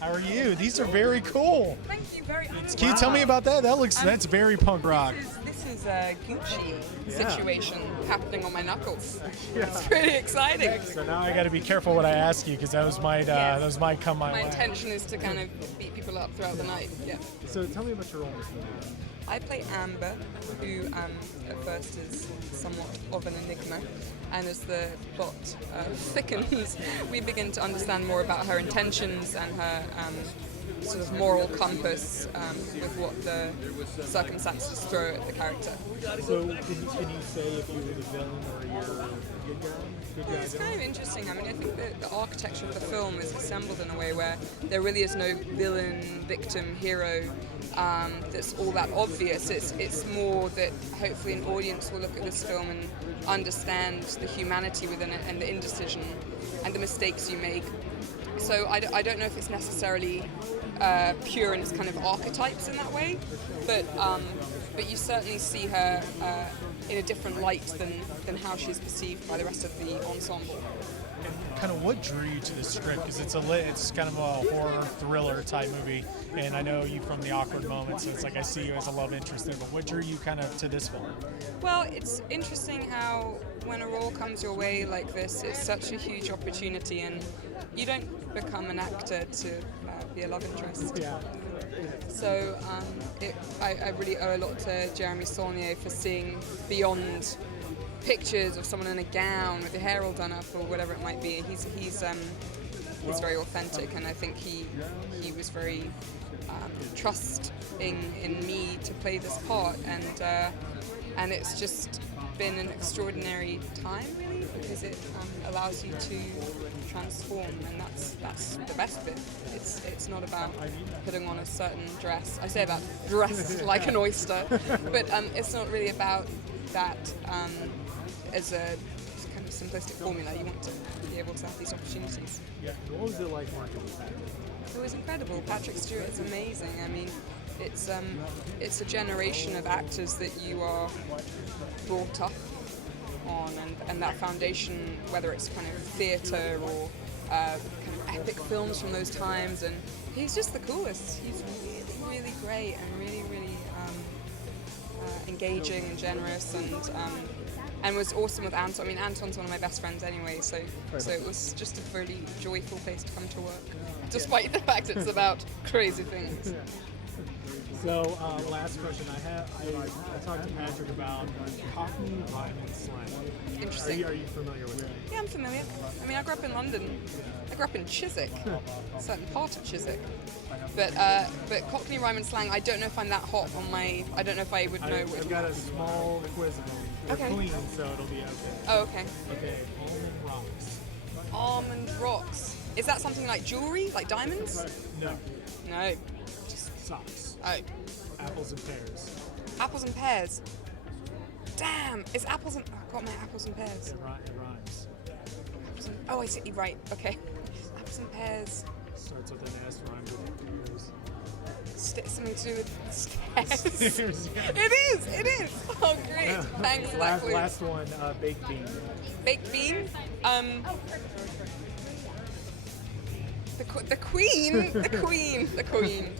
How are you? These are very cool. Thank you very much. Can you tell me about that? That's very punk rock. This is a Gucci situation happening on my knuckles. Yeah. It's pretty exciting. So now I got to be careful what I ask you because those might come my My way. intention is to kind of beat people up throughout the night. Yeah. So tell me about your role in this movie. I play Amber, who at first is somewhat of an enigma, and as the plot thickens, we begin to understand more about her intentions and her sort of moral compass with what the circumstances throw at the character. So can you say if you were the villain or you're a good guy? It's kind of interesting. I mean, I think that the architecture of the film is assembled in a way where there really is no villain, victim, hero that's all that obvious. It's more that hopefully an audience will look at this film and understand the humanity within it and the indecision and the mistakes you make. So I don't know if it's necessarily pure in its kind of archetypes in that way, but you certainly see her in a different light than how she's perceived by the rest of the ensemble. Kind of what drew you to the script? Because it's kind of a horror thriller type movie, and I know you from the Awkward Moments, so it's like I see you as a love interest there. But what drew you kind of to this film? Well, it's interesting how when a role comes your way like this, it's such a huge opportunity, and you don't become an actor to be a love interest. Yeah. So I really owe a lot to Jeremy Saulnier for seeing beyond pictures of someone in a gown with their hair all done up or whatever it might be. He's very authentic, and I think he was very trusting in me to play this part, and it's just been an extraordinary time really, because it allows you to transform, and that's the best bit. It's not about putting on a certain dress. I say about dress like an oyster, but it's not really about that as a kind of simplistic formula. You want to be able to have these opportunities. Yeah. What was it like working with that? It was incredible. Patrick Stewart is amazing. I mean, it's a generation of actors that you are brought up on, and that foundation, whether it's kind of theatre or kind of epic films from those times, and he's just the coolest. He's really, really great and really, really engaging and generous, and was awesome with Anton. I mean, Anton's one of my best friends anyway, so it was just a really joyful place to come to work, despite the fact it's about crazy things. So, last question I talked to Patrick about Cockney rhyme and slang. Interesting. Are you familiar with it? Yeah, I'm familiar. I mean, I grew up in London. I grew up in Chiswick, a certain part of Chiswick. But Cockney rhyme and slang, I don't know if I'm that hot on my. I don't know if I would know. I've got a small quiz of them. They're clean, so it'll be okay. Oh, okay. Okay, almond rocks. Almond rocks. Is that something like jewelry, like diamonds? No. No. Socks. Oh. Apples and pears. Apples and pears. Damn, it's apples and. I've got my apples and pears. It rhymes. Oh, I see. Right. Okay. Apples and pears. Starts with an S, rhymes with pears. Something to do with stairs. Stairs, yeah. It is. Oh, great. Thanks for that clue. Last one, baked bean. Baked bean. The queen. The queen.